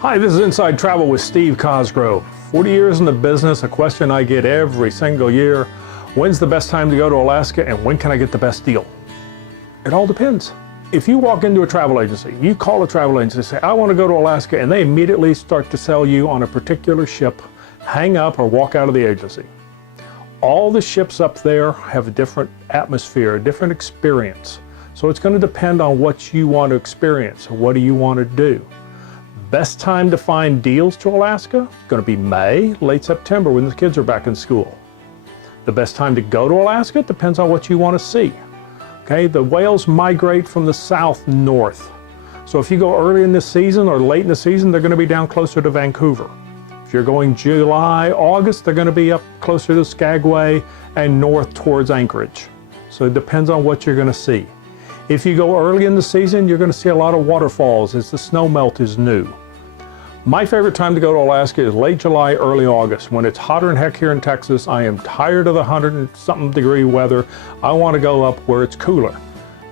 Hi, this is Inside Travel with Steve Cosgrove. 40 years in the business, a question I get every single year: when's the best time to go to Alaska and when can I get the best deal? It all depends. If you walk into a travel agency, you call a travel agency and say, I want to go to Alaska, and they immediately start to sell you on a particular ship, hang up or walk out of the agency. All the ships up there have a different atmosphere, a different experience. So it's going to depend on what you want to experience. What do you want to do? Best time to find deals to Alaska is going to be May, late September, when the kids are back in school. The best time to go to Alaska depends on what you want to see. Okay, the whales migrate from the south north. So if you go early in the season or late in the season, they're going to be down closer to Vancouver. If you're going July, August, they're going to be up closer to Skagway and north towards Anchorage. So it depends on what you're going to see. If you go early in the season, you're going to see a lot of waterfalls as the snow melt is new. My favorite time to go to Alaska is late July, early August. When it's hotter than heck here in Texas, I am tired of the 100-something degree weather. I want to go up where it's cooler.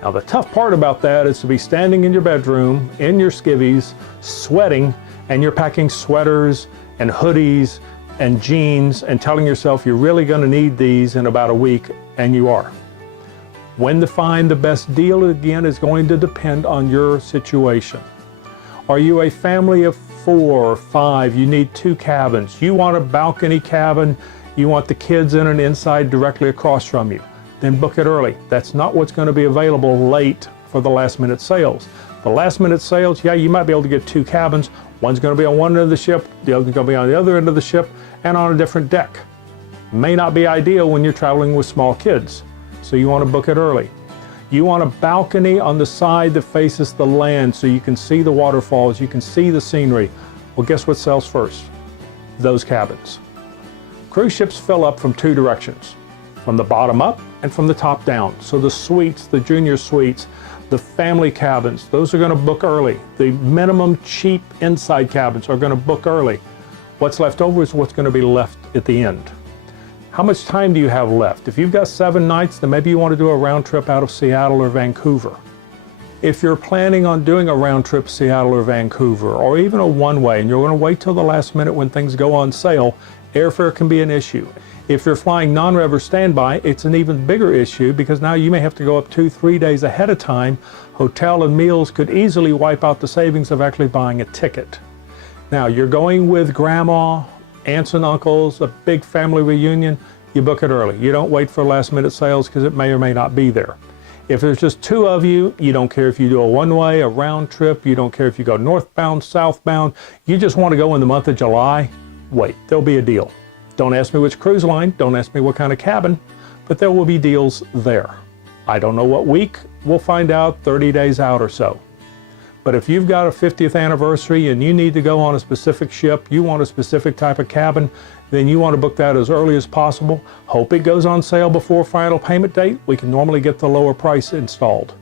Now the tough part about that is to be standing in your bedroom, in your skivvies, sweating, and you're packing sweaters and hoodies and jeans and telling yourself you're really going to need these in about a week, and you are. When to find the best deal, again, is going to depend on your situation. Are you a family of 4 or 5? You need 2 cabins. You want a balcony cabin. You want the kids in and inside directly across from you. Then book it early. That's not what's going to be available late for the last minute sales. The last minute sales, yeah, you might be able to get 2 cabins. One's going to be on one end of the ship, the other's going to be on the other end of the ship, and on a different deck. May not be ideal when you're traveling with small kids, so you want to book it early. You want a balcony on the side that faces the land so you can see the waterfalls, you can see the scenery. Well, guess what sells first? Those cabins. Cruise ships fill up from 2 directions, from the bottom up and from the top down. So the suites, the junior suites, the family cabins, those are going to book early. The minimum cheap inside cabins are going to book early. What's left over is what's going to be left at the end. How much time do you have left? If you've got 7 nights, then maybe you want to do a round trip out of Seattle or Vancouver. If you're planning on doing a round trip Seattle or Vancouver, or even a one-way, and you're going to wait till the last minute when things go on sale, airfare can be an issue. If you're flying non-rev or standby, it's an even bigger issue because now you may have to go up 2-3 days ahead of time. Hotel and meals could easily wipe out the savings of actually buying a ticket. Now, you're going with grandma, aunts and uncles, a big family reunion, you book it early. You don't wait for last minute sales because it may or may not be there. If there's just 2 of you, you don't care if you do a one-way, a round trip, you don't care if you go northbound, southbound, you just want to go in the month of July, wait, there'll be a deal. Don't ask me which cruise line, don't ask me what kind of cabin, but there will be deals there. I don't know what week, we'll find out 30 days out or so. But if you've got a 50th anniversary and you need to go on a specific ship, you want a specific type of cabin, then you want to book that as early as possible. Hope it goes on sale before final payment date. We can normally get the lower price installed.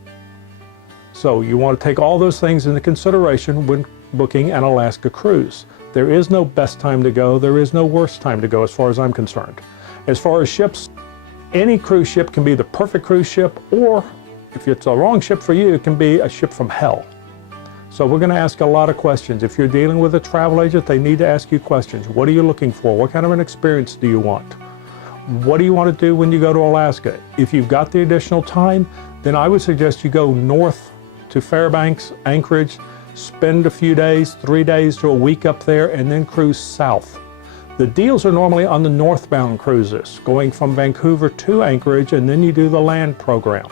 So you want to take all those things into consideration when booking an Alaska cruise. There is no best time to go. There is no worst time to go as far as I'm concerned. As far as ships, any cruise ship can be the perfect cruise ship, or if it's the wrong ship for you, it can be a ship from hell. So we're going to ask a lot of questions. If you're dealing with a travel agent, they need to ask you questions. What are you looking for? What kind of an experience do you want? What do you want to do when you go to Alaska? If you've got the additional time, then I would suggest you go north to Fairbanks, Anchorage, spend a few days, 3 days to a week up there, and then cruise south. The deals are normally on the northbound cruises, going from Vancouver to Anchorage, and then you do the land program.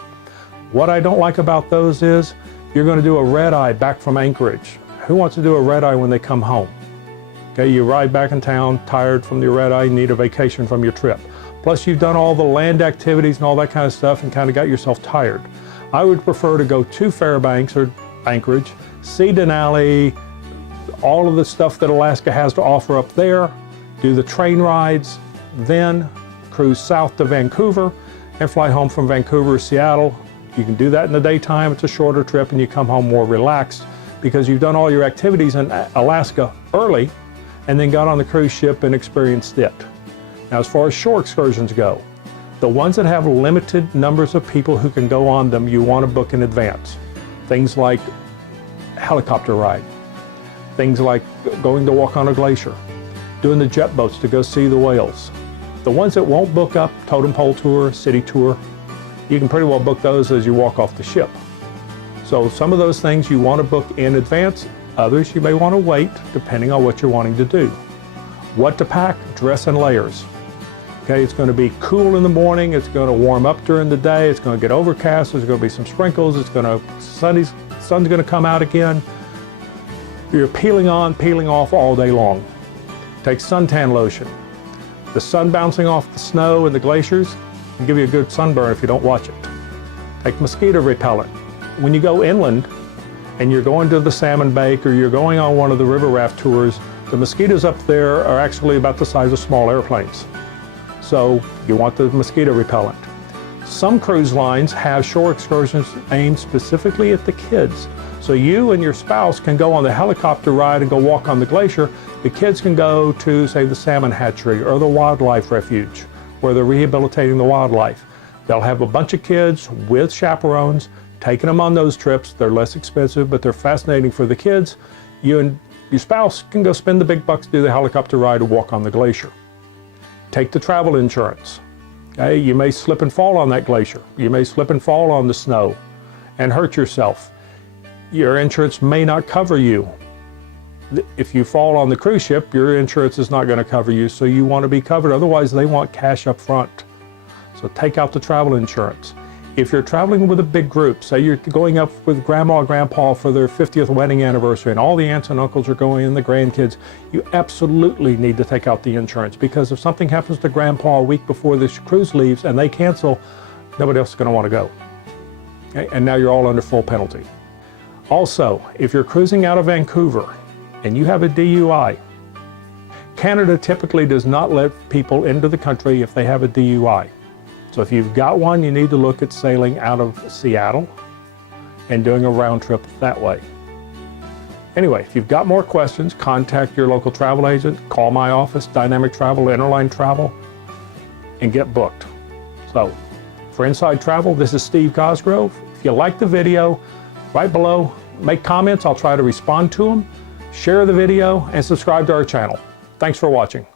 What I don't like about those is you're going to do a red-eye back from Anchorage. Who wants to do a red-eye when they come home? Okay, you ride back in town, tired from your red-eye, you need a vacation from your trip. Plus you've done all the land activities and all that kind of stuff and kind of got yourself tired. I would prefer to go to Fairbanks or Anchorage, see Denali, all of the stuff that Alaska has to offer up there, do the train rides, then cruise south to Vancouver and fly home from Vancouver or Seattle. You can do that in the daytime. It's a shorter trip and you come home more relaxed because you've done all your activities in Alaska early and then got on the cruise ship and experienced it. Now, as far as shore excursions go, the ones that have limited numbers of people who can go on them, you want to book in advance. Things like helicopter ride, Things like going to walk on a glacier, doing the jet boats to go see the whales. The ones that won't book up, totem pole tour, city tour, you can pretty well book those as you walk off the ship. So some of those things you want to book in advance, others you may want to wait depending on what you're wanting to do. What to pack, dress in layers. Okay, it's going to be cool in the morning, it's going to warm up during the day, it's going to get overcast, there's going to be some sprinkles, sun's going to come out again. You're peeling on, peeling off all day long. Take suntan lotion. The sun bouncing off the snow and the glaciers can give you a good sunburn if you don't watch it. Take mosquito repellent. When you go inland and you're going to the salmon bake or you're going on one of the river raft tours, the mosquitoes up there are actually about the size of small airplanes. So you want the mosquito repellent. Some cruise lines have shore excursions aimed specifically at the kids. So you and your spouse can go on the helicopter ride and go walk on the glacier. The kids can go to, say, the salmon hatchery or the wildlife refuge, where they're rehabilitating the wildlife. They'll have a bunch of kids with chaperones, taking them on those trips. They're less expensive, but they're fascinating for the kids. You and your spouse can go spend the big bucks, do the helicopter ride, and walk on the glacier. Take the travel insurance. Okay? You may slip and fall on that glacier. You may slip and fall on the snow and hurt yourself. Your insurance may not cover you. If you fall on the cruise ship, your insurance is not going to cover you, so you want to be covered. Otherwise, they want cash up front. So take out the travel insurance. If you're traveling with a big group, say you're going up with grandma and grandpa for their 50th wedding anniversary and all the aunts and uncles are going and the grandkids, you absolutely need to take out the insurance, because if something happens to grandpa a week before this cruise leaves and they cancel, nobody else is going to want to go. Okay? And now you're all under full penalty. Also, if you're cruising out of Vancouver and you have a DUI, Canada typically does not let people into the country if they have a DUI. So if you've got one, you need to look at sailing out of Seattle and doing a round trip that way. Anyway, if you've got more questions, contact your local travel agent, call my office, Dynamic Travel, Interline Travel, and get booked. So, for Inside Travel, this is Steve Cosgrove. If you like the video, right below, make comments. I'll try to respond to them. Share the video and subscribe to our channel. Thanks for watching.